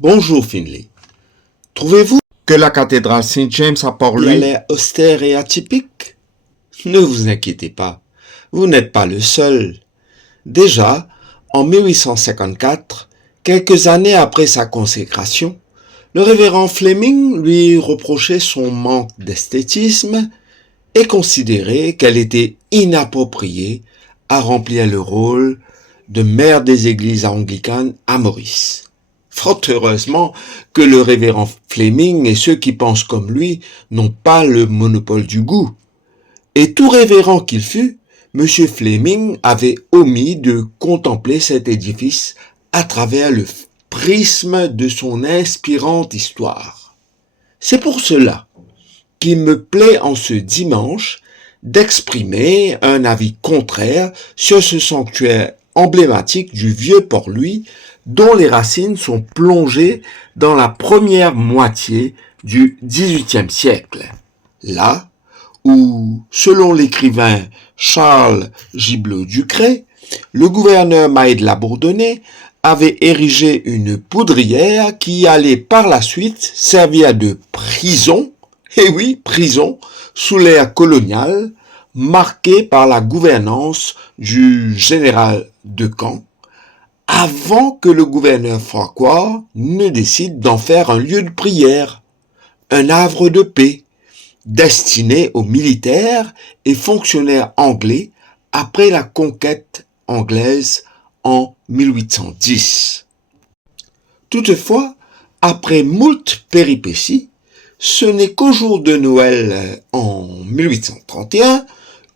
Bonjour Finlay. Trouvez-vous que la cathédrale Saint James a pour lui a l'air austère et atypique? Ne vous inquiétez pas, vous n'êtes pas le seul. Déjà, en 1854, quelques années après sa consécration, le révérend Fleming lui reprochait son manque d'esthétisme et considérait qu'elle était inappropriée à remplir le rôle de maire des églises anglicanes à Maurice. Fort heureusement que le révérend Fleming et ceux qui pensent comme lui n'ont pas le monopole du goût. Et tout révérend qu'il fût, M. Fleming avait omis de contempler cet édifice à travers le prisme de son inspirante histoire. C'est pour cela qu'il me plaît en ce dimanche d'exprimer un avis contraire sur ce sanctuaire emblématique du vieux Port-Louis dont les racines sont plongées dans la première moitié du XVIIIe siècle. Là où, selon l'écrivain Charles Gibelot-Ducret, le gouverneur Maïd Labourdonnais avait érigé une poudrière qui allait par la suite servir de prison, et oui, prison, sous l'ère coloniale, marquée par la gouvernance du général de Caen, avant que le gouverneur Farquhar ne décide d'en faire un lieu de prière, un havre de paix, destiné aux militaires et fonctionnaires anglais après la conquête anglaise en 1810. Toutefois, après moult péripéties, ce n'est qu'au jour de Noël en 1831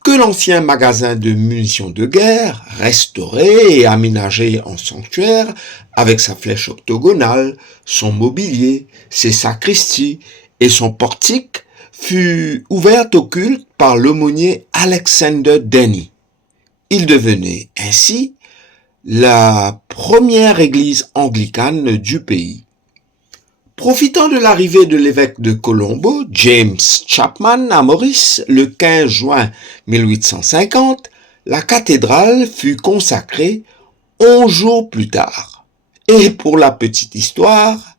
que l'ancien magasin de munitions de guerre, restauré et aménagé en sanctuaire, avec sa flèche octogonale, son mobilier, ses sacristies et son portique, fut ouvert au culte par l'aumônier Alexander Denny. Il devenait ainsi la première église anglicane du pays. Profitant de l'arrivée de l'évêque de Colombo, James Chapman, à Maurice, le 15 juin 1850, la cathédrale fut consacrée 11 jours plus tard. Et pour la petite histoire,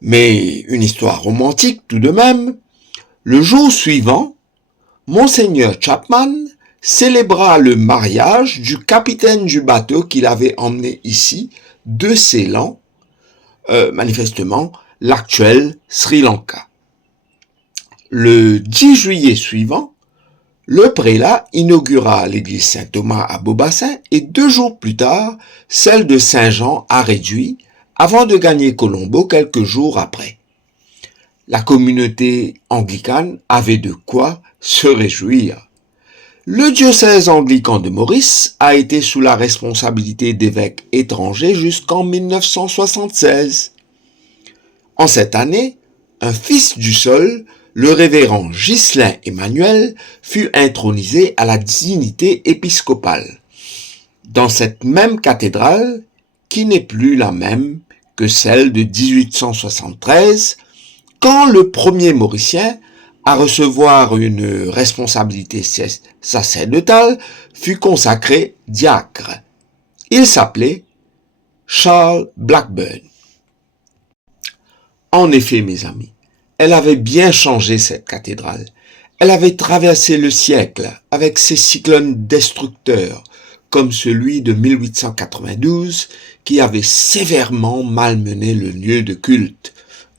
mais une histoire romantique tout de même, le jour suivant, Monseigneur Chapman célébra le mariage du capitaine du bateau qu'il avait emmené ici, de Ceylan, manifestement l'actuel Sri Lanka. Le 10 juillet suivant, le prélat inaugura l'église Saint-Thomas à Beaubassin et 2 jours plus tard, celle de Saint-Jean à Réduit, avant de gagner Colombo quelques jours après. La communauté anglicane avait de quoi se réjouir. Le diocèse anglican de Maurice a été sous la responsabilité d'évêques étrangers jusqu'en 1976. En cette année, un fils du sol, le révérend Ghislain Emmanuel, fut intronisé à la dignité épiscopale. Dans cette même cathédrale, qui n'est plus la même que celle de 1873, quand le premier Mauricien à recevoir une responsabilité sacerdotale fut consacré diacre. Il s'appelait Charles Blackburn. En effet, mes amis, elle avait bien changé cette cathédrale. Elle avait traversé le siècle avec ses cyclones destructeurs, comme celui de 1892, qui avait sévèrement malmené le lieu de culte,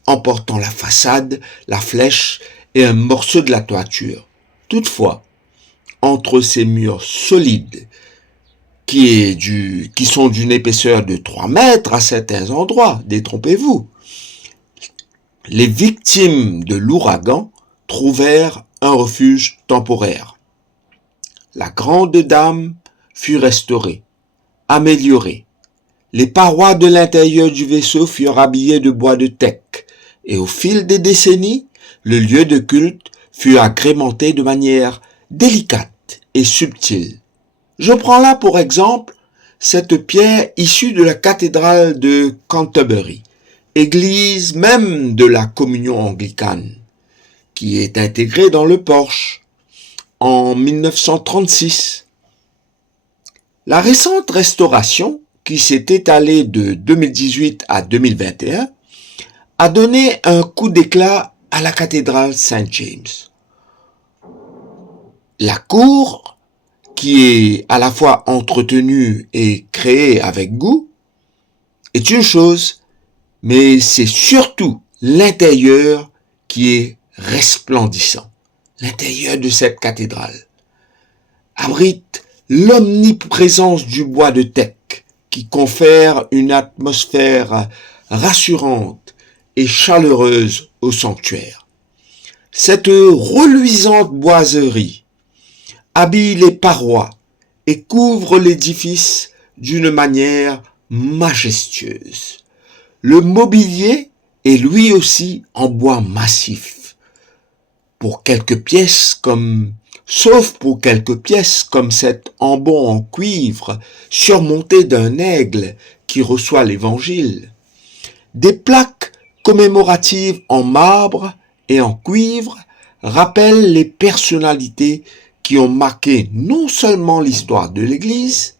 emportant la façade, la flèche et un morceau de la toiture. Toutefois, entre ces murs solides, qui sont d'une épaisseur de 3 mètres à certains endroits, détrompez-vous, les victimes de l'ouragan trouvèrent un refuge temporaire. La grande dame fut restaurée, améliorée. Les parois de l'intérieur du vaisseau furent habillées de bois de teck, et au fil des décennies, le lieu de culte fut agrémenté de manière délicate et subtile. Je prends là pour exemple cette pierre issue de la cathédrale de Canterbury, église même de la communion anglicane, qui est intégrée dans le porche en 1936. La récente restauration qui s'est étalé de 2018 à 2021, a donné un coup d'éclat à la cathédrale Saint James. La cour, qui est à la fois entretenue et créée avec goût, est une chose, mais c'est surtout l'intérieur qui est resplendissant. L'intérieur de cette cathédrale abrite l'omniprésence du bois de teck qui confère une atmosphère rassurante et chaleureuse au sanctuaire. Cette reluisante boiserie habille les parois et couvre l'édifice d'une manière majestueuse. Le mobilier est lui aussi en bois massif. Sauf pour quelques pièces comme cet ambon en cuivre surmonté d'un aigle qui reçoit l'évangile. Des plaques commémoratives en marbre et en cuivre rappellent les personnalités qui ont marqué non seulement l'histoire de l'Église,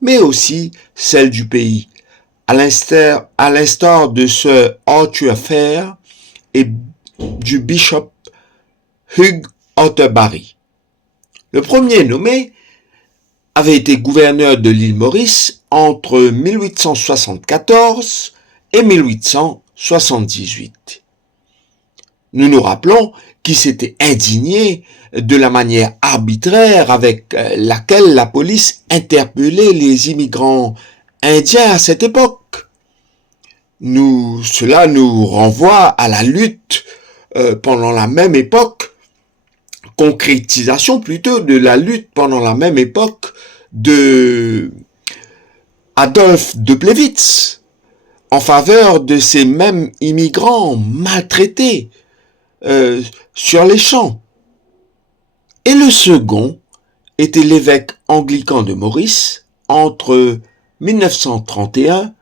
mais aussi celle du pays, à l'instar de Sir Arthur Phair et du bishop Hugh Atterbury. Le premier nommé avait été gouverneur de l'île Maurice entre 1874 et 1878. Nous nous rappelons qu'il s'était indigné de la manière arbitraire avec laquelle la police interpellait les immigrants indiens à cette époque. Cela nous renvoie à la lutte pendant la même époque, concrétisation plutôt de la lutte pendant la même époque de Adolphe de Plevitz en faveur de ces mêmes immigrants maltraités sur les champs. Et le second était l'évêque anglican de Maurice entre 1931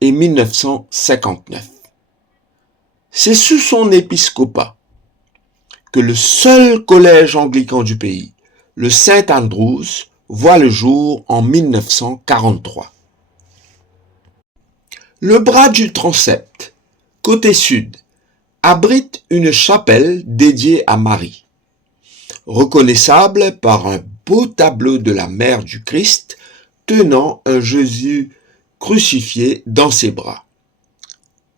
et 1959. C'est sous son épiscopat que le seul collège anglican du pays, le St Andrews, voit le jour en 1943. Le bras du transept, côté sud, abrite une chapelle dédiée à Marie, reconnaissable par un beau tableau de la mère du Christ tenant un Jésus crucifié dans ses bras.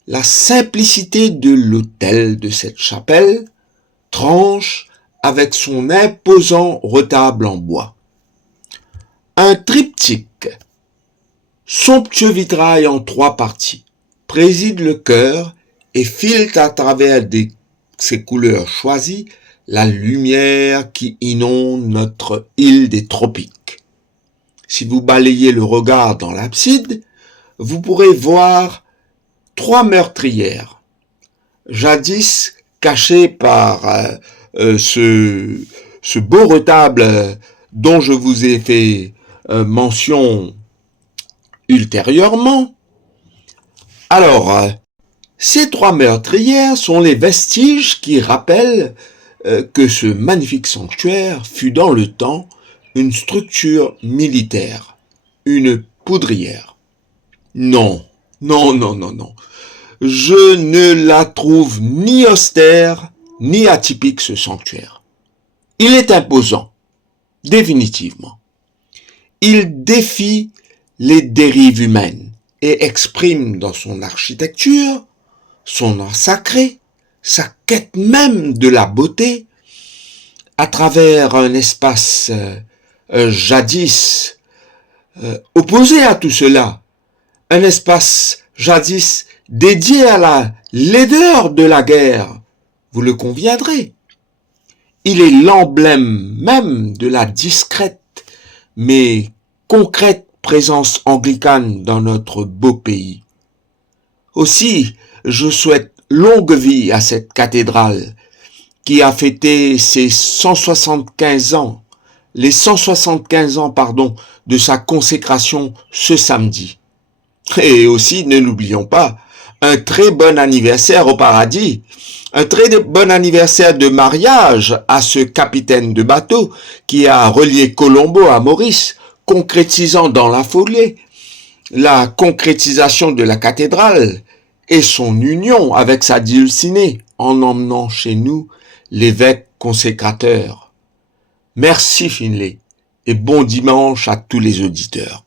La simplicité de l'autel de cette chapelle tranche avec son imposant retable en bois. Un triptyque, somptueux vitrail en 3 parties, préside le chœur et filtre à travers ses couleurs choisies la lumière qui inonde notre île des tropiques. Si vous balayez le regard dans l'abside, vous pourrez voir 3 meurtrières, jadis cachées par ce beau retable dont je vous ai fait mention ultérieurement. Alors, ces 3 meurtrières sont les vestiges qui rappellent que ce magnifique sanctuaire fut dans le temps une structure militaire, une poudrière. Non. Je ne la trouve ni austère, ni atypique ce sanctuaire. Il est imposant, définitivement. Il défie les dérives humaines et exprime dans son architecture, son art sacré, sa quête même de la beauté, à travers un espace jadis opposé à tout cela, un espace jadis dédié à la laideur de la guerre, vous le conviendrez. Il est l'emblème même de la discrète mais concrète présence anglicane dans notre beau pays. Aussi, je souhaite longue vie à cette cathédrale qui a fêté ses 175 ans, les 175 ans, de sa consécration ce samedi. Et aussi, ne l'oublions pas, un très bon anniversaire au paradis, un très bon anniversaire de mariage à ce capitaine de bateau qui a relié Colombo à Maurice, concrétisant dans la foulée la concrétisation de la cathédrale et son union avec sa Dulcinée en emmenant chez nous l'évêque consécrateur. Merci Finlay et bon dimanche à tous les auditeurs.